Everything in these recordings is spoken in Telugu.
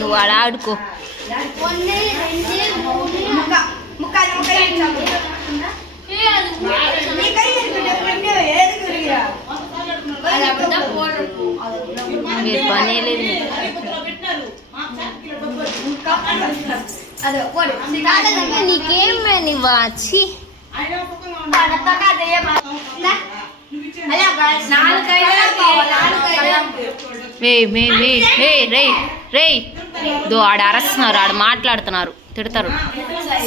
నువ్వు ఆడ ఆడుకో. మీరు పని లేదు. నీకేం వాచి దో ఆడ అరస్తున్నారు, ఆడ మాట్లాడుతున్నారు, తిడతారు.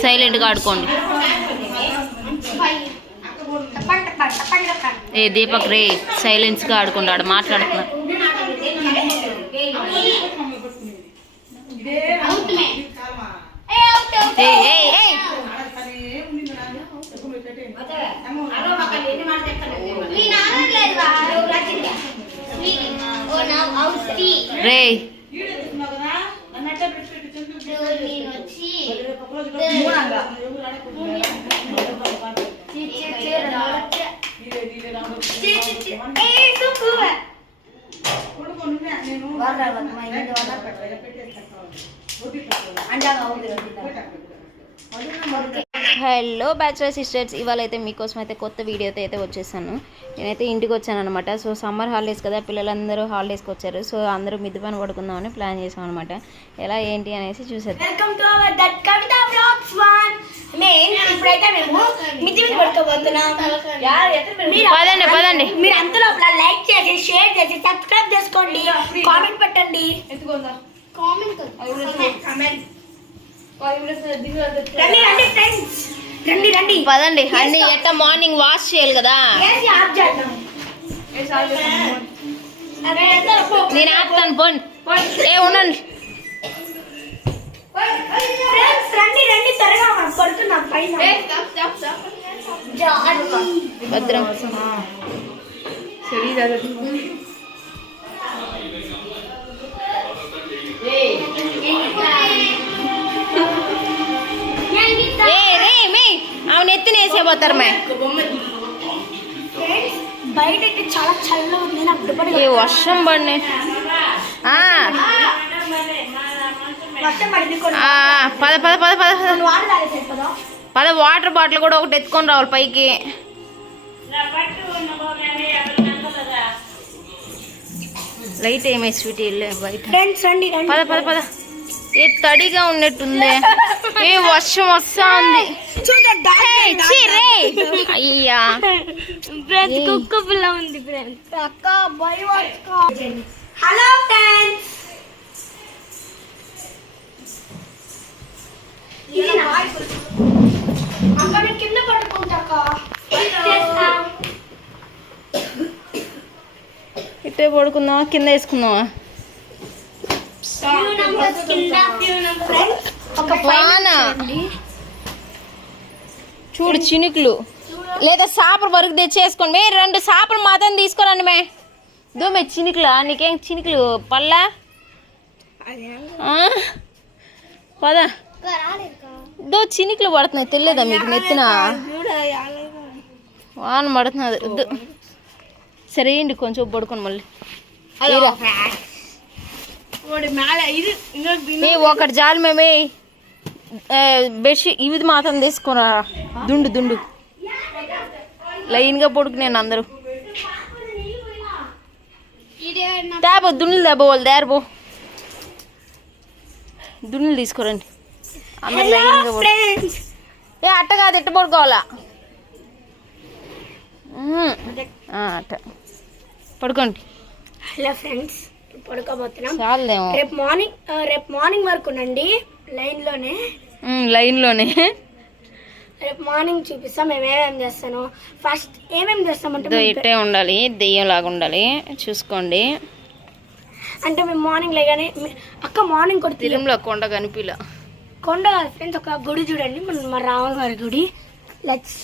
సైలెంట్గా ఆడుకోండి. ఏ దీపక్ రే సైలెన్స్గా ఆడుకోండి, ఆడ మాట్లాడుతున్నారు. రే హలో బ్యాచులర్ సిస్టర్స్, ఇవాళ అయితే మీకోసం అయితే కొత్త వీడియోతో అయితే వచ్చేసాను. నేనైతే ఇంటికి వచ్చాను అనమాట. సో సమ్మర్ హాలిడేస్ కదా, పిల్లలందరూ హాలిడేస్కి వచ్చారు. సో అందరూ మిద్ది పని పడుకుందామని ప్లాన్ చేసాం అనమాట. ఎలా ఏంటి అనేసి చూసేద్దాం. పదండి పదండి, మీరు అంతలో లైక్ చేసి షేర్ చేసి సబ్స్క్రైబ్ చేసుకోండి, కామెంట్ పెట్టండి. పదండి అన్ని ఎట్లా మార్నింగ్ వాష్ చేయాలి కదా. నేను ఆపుతాను, పోండి. ఏ ఉండండి, భద్రం. అవును ఎత్తినేసేపోతారు మే. బయట చాలా చల్లగా ఉంది, వర్షం పడి పద పద పద పద పద. వాటర్ బాటిల్ కూడా ఒకటి ఎత్తుకొని రావాలి పైకి. లైట్ ఏమే స్వీట్ బయట. పద పద పద. ఏ తడిగా ఉన్నట్టుంది, ఏ వర్షం వస్తా ఉంది. అయ్యా కుక్క పిల్ల ఉంది. హలో ఫ్రెండ్స్, కింద పడుకుంటాక ఇట్టే పడుకుందామా, కింద వేసుకుందామా? చూడు చినుకులు, లేదా సాపలు వరకు తెచ్చేసుకోండి. మే 2 సాపలు మాత్రం తీసుకోరండి మే. మే చినుకులా, నీకేం చినుకులు పల్లా? పదా చినుకులు పడుతున్నాయి, తెలియదా మీకు? నెత్తిన వాన పడుతున్నది. సరే ఏంటి, కొంచెం పడుకోండి మళ్ళీ. ఒకటి జాలి మేమే బెడ్షీట్ ఇవి మాత్రం తీసుకురా. దుండు దుండు లైన్గా పడుకునేను. అందరూ తేబో దుండులు తేబో, వాళ్ళు తేరబో దుండులు తీసుకురండి. అందరు లైన్గా పడు. అట్ట కాదు, ఎట్ట పడుకోవాలా? అట్ట పడుకోండి. హలో ఫ్రెండ్స్, పడుకోబోతున్నాం. చాలేమో. రేపు మార్నింగ్ వరకు ఉండండి లైన్లోనే. రేపు మార్నింగ్ చూపిస్తాం మేము ఏమేమి చేస్తాను. ఫస్ట్ ఏమేమి చేస్తామంటే ఇట్టే ఉండాలి, దెయ్యంలాగా ఉండాలి, చూసుకోండి. అంటే మేము మార్నింగ్ లేగానే అక్క మార్నింగ్ కొడుతుంది. తిరుమల కొండ కనిపిలా. కొండ ఫ్రెండ్స్, ఒక గుడి చూడండి, మన రావణ గారి గుడి. లెట్స్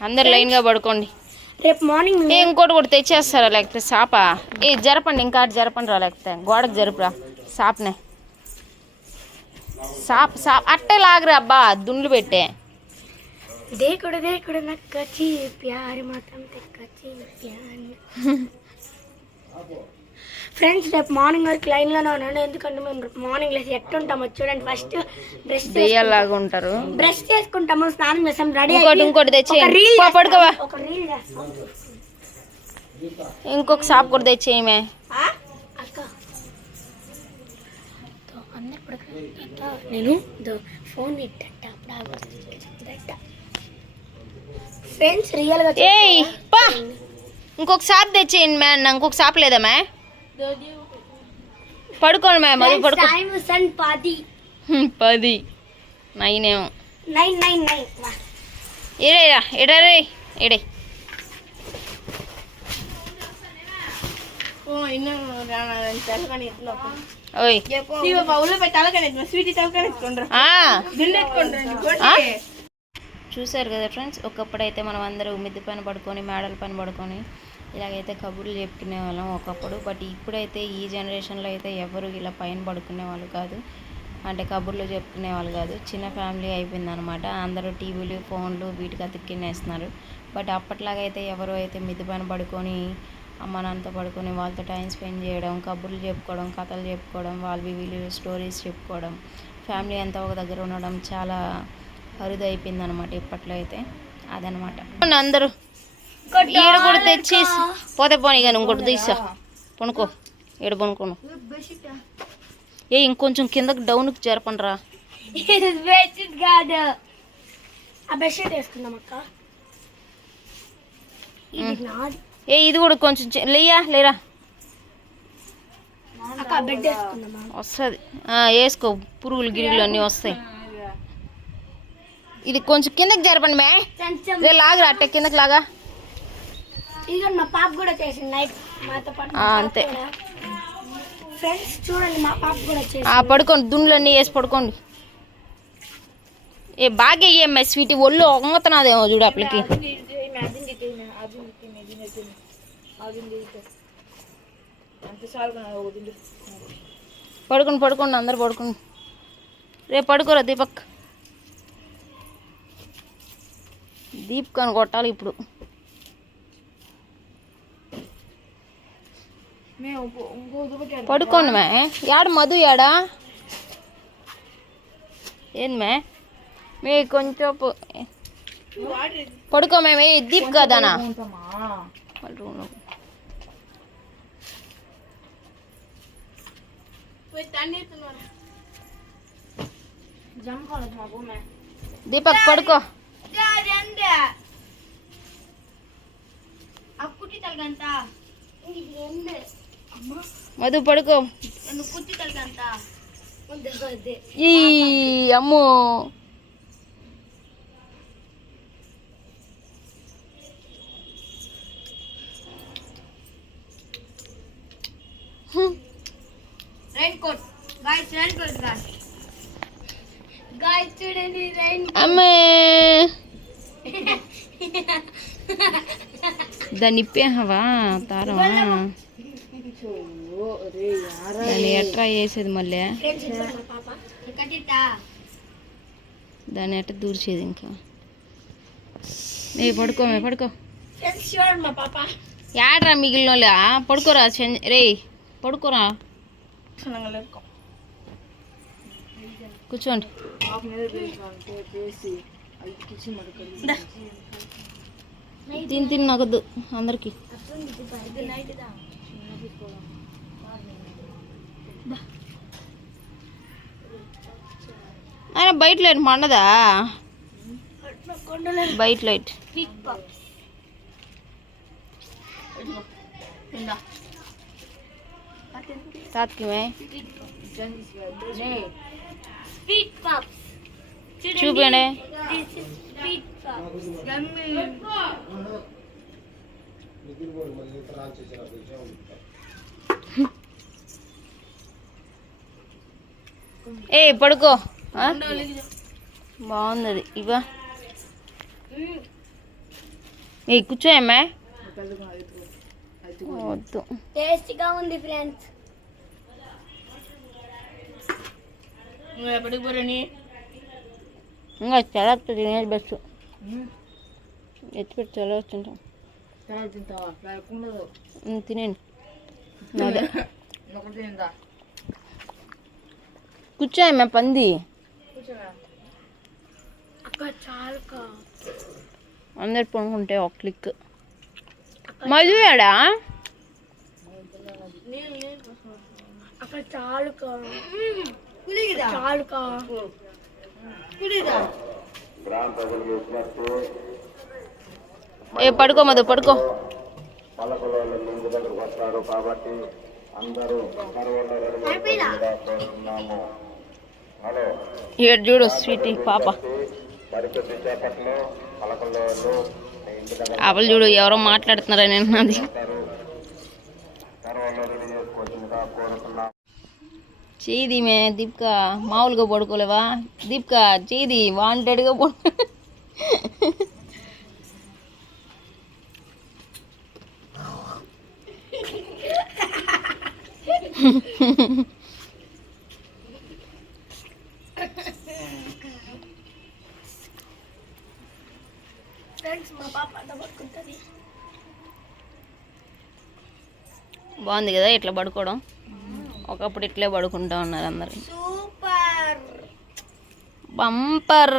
అందరు లైన్గా పడుకోండి. రేపు మార్నింగ్ ఇంకోటి కూడా తెచ్చేస్తారా? లేకపోతే సాప జరపండి, ఇంకా జరపండి రా, లేకపోతే గోడకు జరుపురా సాప్నే. సాప్ అట్టే లాగరా అబ్బా, దుండ్లు పెట్టే. దేకుడు నక్కచి ప్యారి మాత్రం తెక్కచి ఫ్రెండ్స్ రేపు మార్నింగ్ వరకు లైన్లోనే ఉన్నాను, ఎందుకంటే మేము మార్నింగ్ లేసి ఎట్టుంటామో చూడండి. ఫస్ట్ దెయ్యాలాగా ఉంటారు. బ్రష్ చేసుకుంటాము, స్నానం చేస్తాం, రెడీ ఇంకోటి తెచ్చి పడుకోవా. ఇంకొక షాప్ కూడా తెచ్చేయమే అక్క. నేను ఫోన్ ఫ్రెండ్స్ రియల్ గా ఏయ్ పా, ఇంకొక షాప్ తెచ్చేయండి మ్యా. ఇంకొక షాప్ లేదా మ్యా? పడుకోండి మ్యా. మళ్ళీ పడుకో. 10 9 ఏమో. 9 ఏడేరా ఏడే ఏడే. ఓయ్ చూసారు కదా ఫ్రెండ్స్, ఒకప్పుడైతే మనం అందరూ మిద్దె పైన పడుకొని మేడల పైన పడుకొని ఇలాగైతే కబుర్లు చెప్పుకునే వాళ్ళం ఒకప్పుడు. బట్ ఇప్పుడైతే ఈ జనరేషన్లో అయితే ఎవరు ఇలా పైన పడుకునే వాళ్ళు కాదు, అంటే కబుర్లు చెప్పుకునే వాళ్ళు కాదు. చిన్న ఫ్యామిలీ అయిపోయిందనమాట. అందరూ టీవీలు ఫోన్లు వీటికి అతికినేస్తున్నారు. బట్ అప్పట్లాగైతే ఎవరు అయితే మిద్దె పైన పడుకొని అమ్మ నాన్నతో పడుకొని వాళ్ళతో టైం స్పెండ్ చేయడం, కబుర్లు చెప్పుకోవడం, కథలు చెప్పుకోవడం, వీళ్ళు స్టోరీస్ చెప్పుకోవడం, ఫ్యామిలీ అంతా ఒక దగ్గర ఉండడం చాలా అరుదు అయిపోయింది అనమాట ఇప్పట్లో అయితే. అదనమాట అందరూ ఈడ కూడా తెచ్చి పోతే పోనీ కానీ ఇంకోటి తీసా పనుకో. ఈడ పనుకోను. ఇంకొంచెం కిందకి డౌన్కి జరపండిరా. ఇది కూడా కొంచెం లేరా వస్తుంది. వేసుకో, పురుగులు గిరుగులు అన్నీ వస్తాయి. ఇది కొంచెం కిందకి జరపండి మే. లాగరా అట్టే కిందకి లాగా. మా పాప కూడా చేసింది నైట్ మాతో పాటు. అంతే ఫ్రెండ్స్ చూడండి, మా పాప కూడా చేసింది. పడుకోండి, దుండ్లన్నీ వేసి పడుకోండి. బాగా వేయమ్మ స్వీట్, ఒళ్ళు ఒంగతనాదేమో చూడు అప్పటికి. పడుకోండి అందరు పడుకోండి. రేపు పడుకోరా దీపక్. దీపికను కొట్టాలి ఇప్పుడు. పడుకోండి మే. యాడ మధు యాడా ఏంది మే కొంచెం పడుకో మేమే. దీప్ కదానా దీపక్ పడుకో. మధు పడుకో. ఈ అమ్మో అమ్మే దాన్ని ఇప్పేవా తారవా? దాన్ని ఎట్లా వేసేది మళ్ళీ? దాన్ని ఎట్లా దూర్చేది ఇంకా? పడుకో యాడ్రా మిగిలిన పడుకోరా. రే పడుకోరా, కూర్చోండి. తిని నాకొద్దు అందరికి. ఆయన బయట లైట్ మండదా? బయట లైట్ తాతకిమే చూపండి. పడుకో. బాగుంది అది. ఇవా కూర్చోయమ్మా. వద్దు, టేస్టీగా ఉంది ఫ్రెండ్స్. ఇంకా చాలా తినేది బెస్ట్. ఎత్తిపెట్టి చాలా వచ్చింటాం చాలా తింటావా ఉండదు తినండి అదే ఒకటి తిందా కూర్చోయమ్మా పంది అక్క చాలుకా అందరు పనుకుంటే ఒక క్లిక్ మధువాడా అక్క చాలుకా చాలుకా ఏ పడుకో మధు పడుకో ఏడు చూడు స్వీటీ పాప ఆపలు చూడు ఎవరో మాట్లాడుతున్నారని అన్నది చేది మే దీపిక మామూలుగా పడుకోలేవా దీపిక చేది వాంటెడ్గా పడు ఫ్రెండ్స్ మా పాప అట్లా పడుకుంటుంది. బాగుంది కదా ఇట్లా పడుకోవడం. ఒకప్పుడు ఇట్లే పడుకుంటా ఉన్నారు అందరు. Super bumper.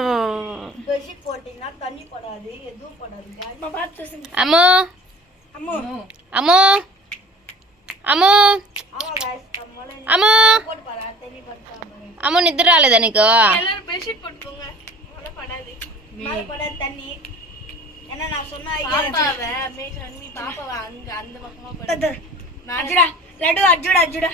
అమ్మో అమ్మో అమ్మో అమ్మో అమ్మో నిద్ర రాలేదా నీకు? లడ్డు అర్జుడ